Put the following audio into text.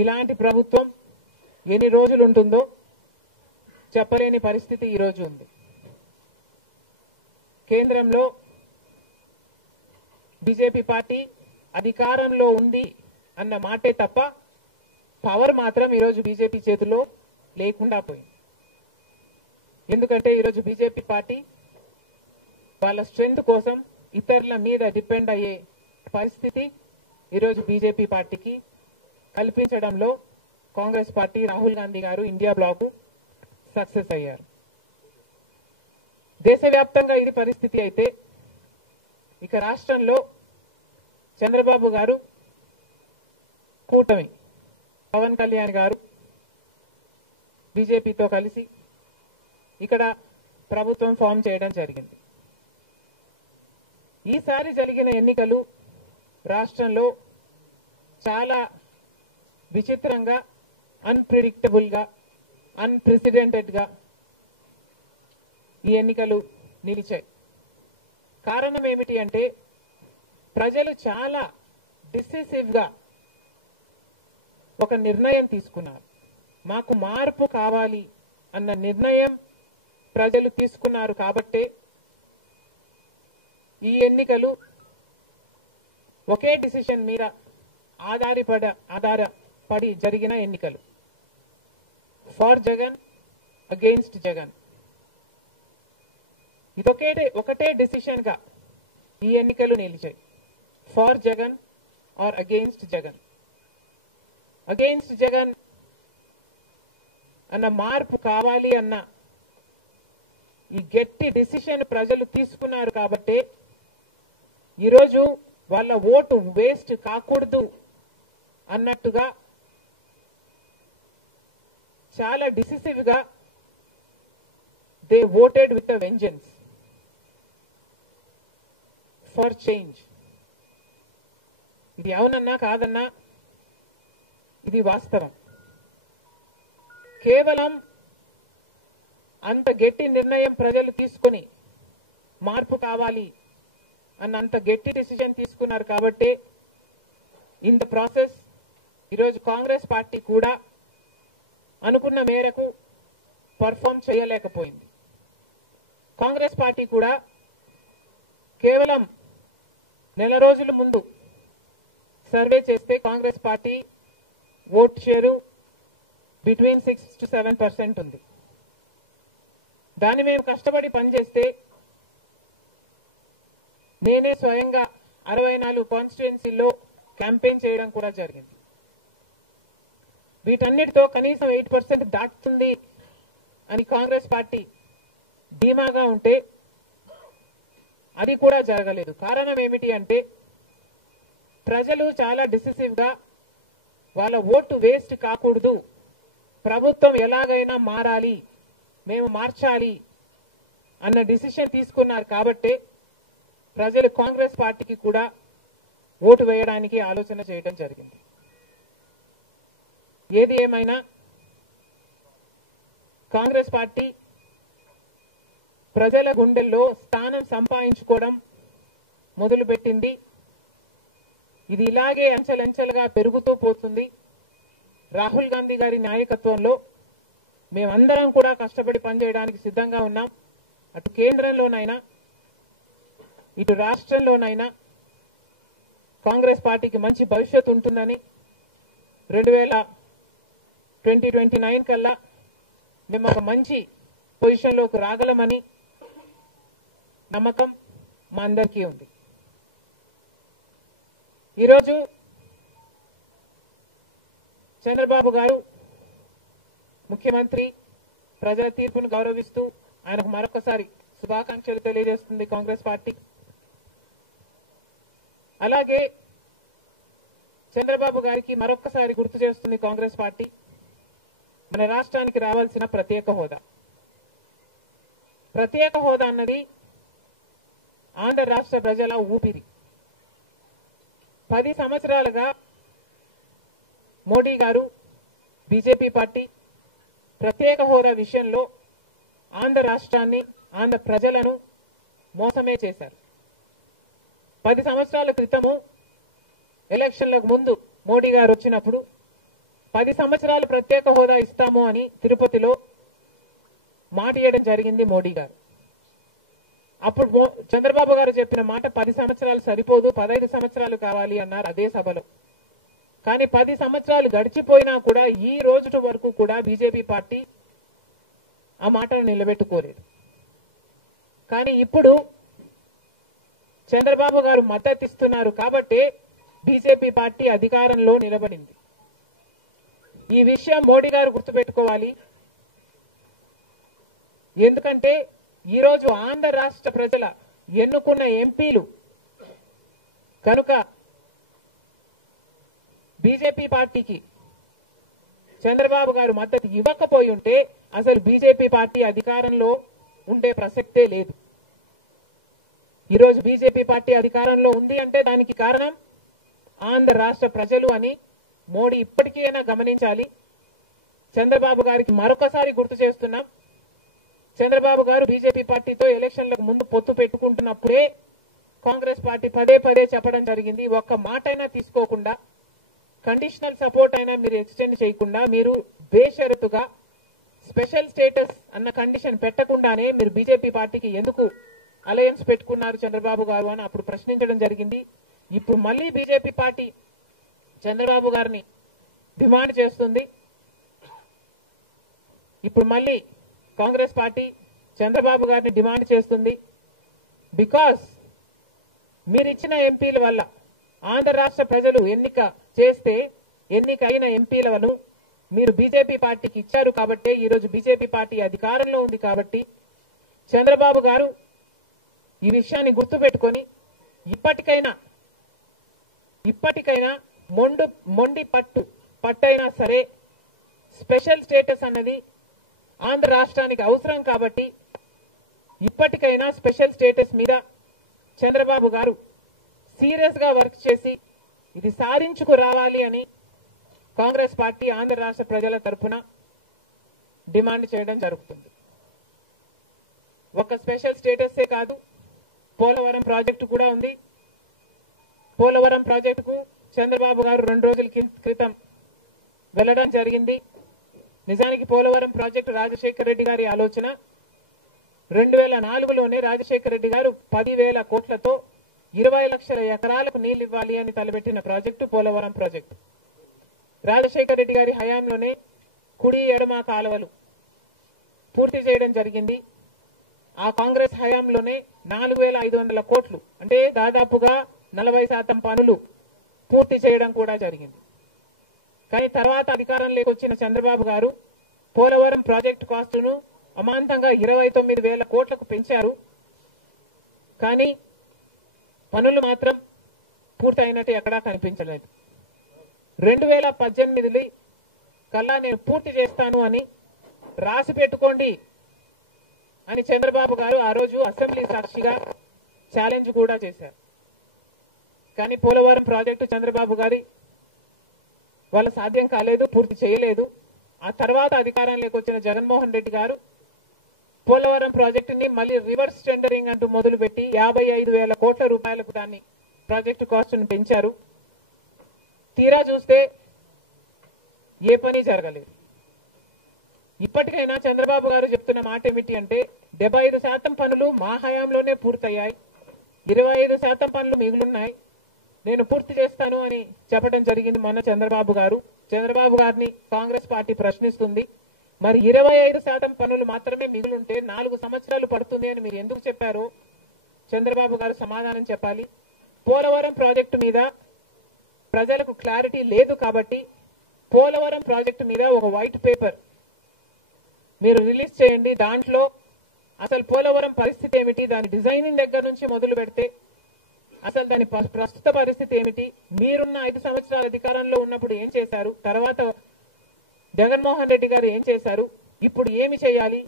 ఇలాంటి ప్రభుత్వం ఎన్ని రోజులు ఉంటుందో చెప్పలేని పరిస్థితి ఈ రోజు ఉంది. కేంద్రంలో బీజేపీ పార్టీ అధికారంలో ఉంది అన్న మాటే తప్ప పవర్ మాత్రం ఈరోజు బీజేపీ చేతిలో లేకుండా పోయింది. ఎందుకంటే ఈరోజు బీజేపీ పార్టీ వాళ్ళ స్ట్రెంగ్త్ కోసం ఇతరుల మీద డిపెండ్ అయ్యే పరిస్థితి ఈరోజు బీజేపీ పార్టీకి కల్పించడంలో కాంగ్రెస్ పార్టీ రాహుల్ గాంధీ గారు ఇండియా బ్లాక్ సక్సెస్ అయ్యారు. దేశవ్యాప్తంగా ఇది పరిస్థితి అయితే ఇక రాష్ట్రంలో చంద్రబాబు గారు కూటమి పవన్ కళ్యాణ్ గారు బీజేపీతో కలిసి ఇక్కడ ప్రభుత్వం ఫామ్ చేయడం జరిగింది. ఈసారి జరిగిన ఎన్నికలు రాష్ట్రంలో చాలా విచిత్రంగా, అన్ప్రెడిక్టబుల్ గా, అన్ప్రెసిడెంటెడ్ గా ఈ ఎన్నికలు నిలిచాయి. కారణం ఏమిటి అంటే ప్రజలు చాలా డిసిసివ్ గా ఒక నిర్ణయం తీసుకున్నారు. మాకు మార్పు కావాలి అన్న నిర్ణయం ప్రజలు తీసుకున్నారు కాబట్టే ఈ ఎన్నికలు ఒకే డిసిషన్ మీద ఆధారపడి జరిగిన ఎన్నికలు. For Jagan, against Jagan. ఒకటే డిసిషన్ గా ఈ ఎన్నికలు నిలిచాయి. For Jagan or against Jagan. Against Jagan అన్న మార్పు కావాలి అన్న ఈ గట్టి డిసిషన్ ప్రజలు తీసుకున్నారు కాబట్టి ఈరోజు వాళ్ళ ఓటు వేస్ట్ కాకూడదు అన్నట్టుగా చాలా డిసిసివ్ గా they voted with a vengeance for change. ఇది అవునన్నా కాదన్నా ఇది వాస్తవం. కేవలం అంత గట్టి నిర్ణయం ప్రజలు తీసుకుని మార్పు కావాలి అన్నంత గట్టి డిసిజన్ తీసుకున్నారు కాబట్టి ఇన్ ద ప్రాసెస్ ఈరోజు కాంగ్రెస్ పార్టీ కూడా అనుకున్న మేరకు పర్ఫామ్ చేయలేకపోయింది. కాంగ్రెస్ పార్టీ కూడా కేవలం నెల రోజుల ముందు సర్వే చేస్తే Congress party vote share between 6 to 7% ఉంది. దాన్ని మేము కష్టపడి పనిచేస్తే నేనే స్వయంగా 64 కాన్స్టిట్యుయెన్సీల్లో క్యాంపెయిన్ చేయడం కూడా జరిగింది. వీటన్నిటితో కనీసం 8% దాటుతుంది అని కాంగ్రెస్ పార్టీ ధీమాగా ఉంటే అది కూడా జరగలేదు. కారణం ఏమిటి అంటే ప్రజలు చాలా డిసిసివ్ గా వాళ్ళ ఓటు వేస్ట్ కాకూడదు, ప్రభుత్వం ఎలాగైనా మారాలి, మేము మార్చాలి అన్న డిసిషన్ తీసుకున్నారు కాబట్టి ప్రజలు కాంగ్రెస్ పార్టీకి కూడా ఓటు వేయడానికి ఆలోచన చేయడం జరిగింది. ఏది ఏమైనా కాంగ్రెస్ పార్టీ ప్రజల గుండెల్లో స్థానం సంపాదించుకోవడం మొదలుపెట్టింది. ఇది ఇలాగే అంచెలంచెలుగా పెరుగుతూ పోతుంది. రాహుల్ గాంధీ గారి నాయకత్వంలో మేమందరం కూడా కష్టపడి పనిచేయడానికి సిద్ధంగా ఉన్నాం. అటు కేంద్రంలోనైనా ఇటు రాష్ట్రంలోనైనా కాంగ్రెస్ పార్టీకి మంచి భవిష్యత్తు ఉంటుందని 2029 కల్లా మేము ఒక మంచి పొజిషన్లోకి రాగలమని నమ్మకం మా అందరికీ ఉంది. ఈరోజు చంద్రబాబు గారు ముఖ్యమంత్రి ప్రజల తీర్పును గౌరవిస్తూ ఆయనకు మరొకసారి శుభాకాంక్షలు తెలియజేస్తుంది కాంగ్రెస్ పార్టీ. అలాగే చంద్రబాబు గారికి మరొకసారి గుర్తు చేస్తుంది కాంగ్రెస్ పార్టీ మన రాష్ట్రానికి రావాల్సిన ప్రత్యేక హోదా. ప్రత్యేక హోదా అన్నది ఆంధ్ర రాష్ట్ర ప్రజల ఊపిరి. 10 సంవత్సరాలుగా మోడీ గారు బీజేపీ పార్టీ ప్రత్యేక హోదా విషయంలో ఆంధ్ర రాష్ట్రాన్ని, ఆంధ్ర ప్రజలను మోసమే చేశారు. 10 సంవత్సరాల క్రితము ఎలక్షన్లకు ముందు మోడీ గారు వచ్చినప్పుడు 10 సంవత్సరాలు ప్రత్యేక హోదా ఇస్తాము అని తిరుపతిలో మాట ఇవ్వడం జరిగింది మోడీ గారు. అప్పుడు చంద్రబాబు గారు చెప్పిన మాట 10 సంవత్సరాలు సరిపోదు, 15 సంవత్సరాలు కావాలి అన్నారు అదే సభలో. కానీ 10 సంవత్సరాలు గడిచిపోయినా కూడా ఈ రోజు వరకు కూడా బీజేపీ పార్టీ ఆ మాటను నిలబెట్టుకోలేదు. కానీ ఇప్పుడు చంద్రబాబు గారు మద్దతు ఇస్తున్నారు కాబట్టి బీజేపీ పార్టీ అధికారంలో నిలబడింది. ఈ విషయం మోడీ గారు గుర్తుపెట్టుకోవాలి. ఎందుకంటే ఈరోజు ఆంధ్ర రాష్ట్ర ప్రజల ఎన్నుకున్న ఎంపీలు కనుక బీజేపీ పార్టీకి చంద్రబాబు గారు మద్దతు ఇవ్వకపోయి ఉంటే అసలు బీజేపీ పార్టీ అధికారంలో ఉండే ప్రసక్తే లేదు. ఈరోజు బీజేపీ పార్టీ అధికారంలో ఉంది అంటే దానికి కారణం ఆంధ్ర రాష్ట్ర ప్రజలు అని మోడీ ఇప్పటికైనా గమనించాలి. చంద్రబాబు గారికి మరొకసారి గుర్తు చేస్తున్నాం. చంద్రబాబు గారు బీజేపీ పార్టీతో ఎలక్షన్లకు ముందు పొత్తు పెట్టుకుంటున్నప్పుడే కాంగ్రెస్ పార్టీ పదే పదే చెప్పడం జరిగింది. ఒక్క మాట అయినా తీసుకోకుండా, కండిషనల్ సపోర్ట్ అయినా మీరు ఎక్స్టెండ్ చేయకుండా, మీరు బేషరతుగా స్పెషల్ స్టేటస్ అన్న కండిషన్ పెట్టకుండానే మీరు బీజేపీ పార్టీకి ఎందుకు అలయన్స్ పెట్టుకున్నారు చంద్రబాబు గారు అని అప్పుడు ప్రశ్నించడం జరిగింది. ఇప్పుడు మళ్ళీ బీజేపీ పార్టీ చంద్రబాబు గారిని డిమాండ్ చేస్తుంది. ఇప్పుడు మళ్ళీ కాంగ్రెస్ పార్టీ చంద్రబాబు గారిని డిమాండ్ చేస్తుంది. బికాస్ మీరు ఇచ్చిన ఎంపీల వల్ల ఆంధ్ర రాష్ట్ర ప్రజలు ఎన్నికైన ఎంపీలను మీరు బీజేపీ పార్టీకి ఇచ్చారు కాబట్టి ఈరోజు బీజేపీ పార్టీ అధికారంలో ఉంది కాబట్టి చంద్రబాబు గారు ఈ విషయాన్ని గుర్తుపెట్టుకొని ఇప్పటికైనా మొండి పట్టైనా సరే స్పెషల్ స్టేటస్ అన్నది ఆంధ్ర రాష్ట్రానికి అవసరం కాబట్టి ఇప్పటికైనా స్పెషల్ స్టేటస్ మీద చంద్రబాబు గారు సీరియస్ గా వర్క్ చేసి ఇది సాధించుకు రావాలి అని కాంగ్రెస్ పార్టీ ఆంధ్ర రాష్ట్ర ప్రజల తరఫున డిమాండ్ చేయడం జరుగుతుంది. ఒక స్పెషల్ స్టేటస్ కాదు, పోలవరం ప్రాజెక్టు కూడా ఉంది. పోలవరం ప్రాజెక్టుకు చంద్రబాబు గారు 2 రోజుల క్రితం వెళ్లడం జరిగింది. నిజానికి పోలవరం ప్రాజెక్టు రాజశేఖర రెడ్డి గారి ఆలోచన. 2004లోనే రాజశేఖర రెడ్డి గారు 10,000 కోట్లతో 20 లక్షల ఎకరాలకు నీళ్లు ఇవ్వాలి అని తలపెట్టిన ప్రాజెక్టు పోలవరం ప్రాజెక్టు. రాజశేఖర రెడ్డి గారి హయాంలోనే కుడి ఎడమ కాలువలు పూర్తి చేయడం జరిగింది. ఆ కాంగ్రెస్ హయాంలోనే 4,500 కోట్లు అంటే దాదాపుగా 40% పనులు పూర్తి చేయడం కూడా జరిగింది. కానీ తర్వాత అధికారంలోకి వచ్చిన చంద్రబాబు గారు పోలవరం ప్రాజెక్టు కాస్టును అమాంతంగా 29,000 కోట్లకు పెంచారు. కానీ పనులు మాత్రం పూర్తి అయినట్టు ఎక్కడా కనిపించలేదు. 2018 కల్లా నేను పూర్తి చేస్తాను అని రాసి పెట్టుకోండి అని చంద్రబాబు గారు ఆ రోజు అసెంబ్లీ సాక్షిగా ఛాలెంజ్ కూడా చేశారు. కానీ పోలవరం ప్రాజెక్టు చంద్రబాబు గారి వాళ్ళ సాధ్యం కాలేదు, పూర్తి చేయలేదు. ఆ తర్వాత అధికారంలోకి వచ్చిన జగన్మోహన్ రెడ్డి గారు పోలవరం ప్రాజెక్టుని మళ్ళీ రివర్స్ టెండరింగ్ అంటూ మొదలుపెట్టి 55,000 కోట్ల రూపాయలకు దాన్ని ప్రాజెక్టు కాస్టును పెంచారు. తీరా చూస్తే ఏ పని జరగలేదు. ఇప్పటికైనా చంద్రబాబు గారు చెప్తున్న మాట ఏమిటి అంటే 75% పనులు మా హయాంలోనే పూర్తయ్యాయి, 25% పనులు మిగులున్నాయి, నేను పూర్తి చేస్తాను అని చెప్పడం జరిగింది మొన్న చంద్రబాబు గారు. చంద్రబాబు గారిని కాంగ్రెస్ పార్టీ ప్రశ్నిస్తుంది. మరి 25% పనులు మాత్రమే మిగులుంటే 4 సంవత్సరాలు పడుతుంది అని మీరు ఎందుకు చెప్పారో చంద్రబాబు గారు సమాధానం చెప్పాలి. పోలవరం ప్రాజెక్టు మీద ప్రజలకు క్లారిటీ లేదు కాబట్టి పోలవరం ప్రాజెక్టు మీద ఒక వైట్ పేపర్ మీరు రిలీజ్ చేయండి. దాంట్లో అసలు పోలవరం పరిస్థితి ఏమిటి, దాని డిజైనింగ్ దగ్గర నుంచి మొదలు పెడితే అసలు దాని ప్రస్తుత పరిస్థితి ఏమిటి, మీరున్న 5 సంవత్సరాల అధికారంలో ఉన్నప్పుడు ఏం చేశారు, తర్వాత జగన్మోహన్ రెడ్డి గారు ఏం చేశారు, ఇప్పుడు ఏమి చేయాలి,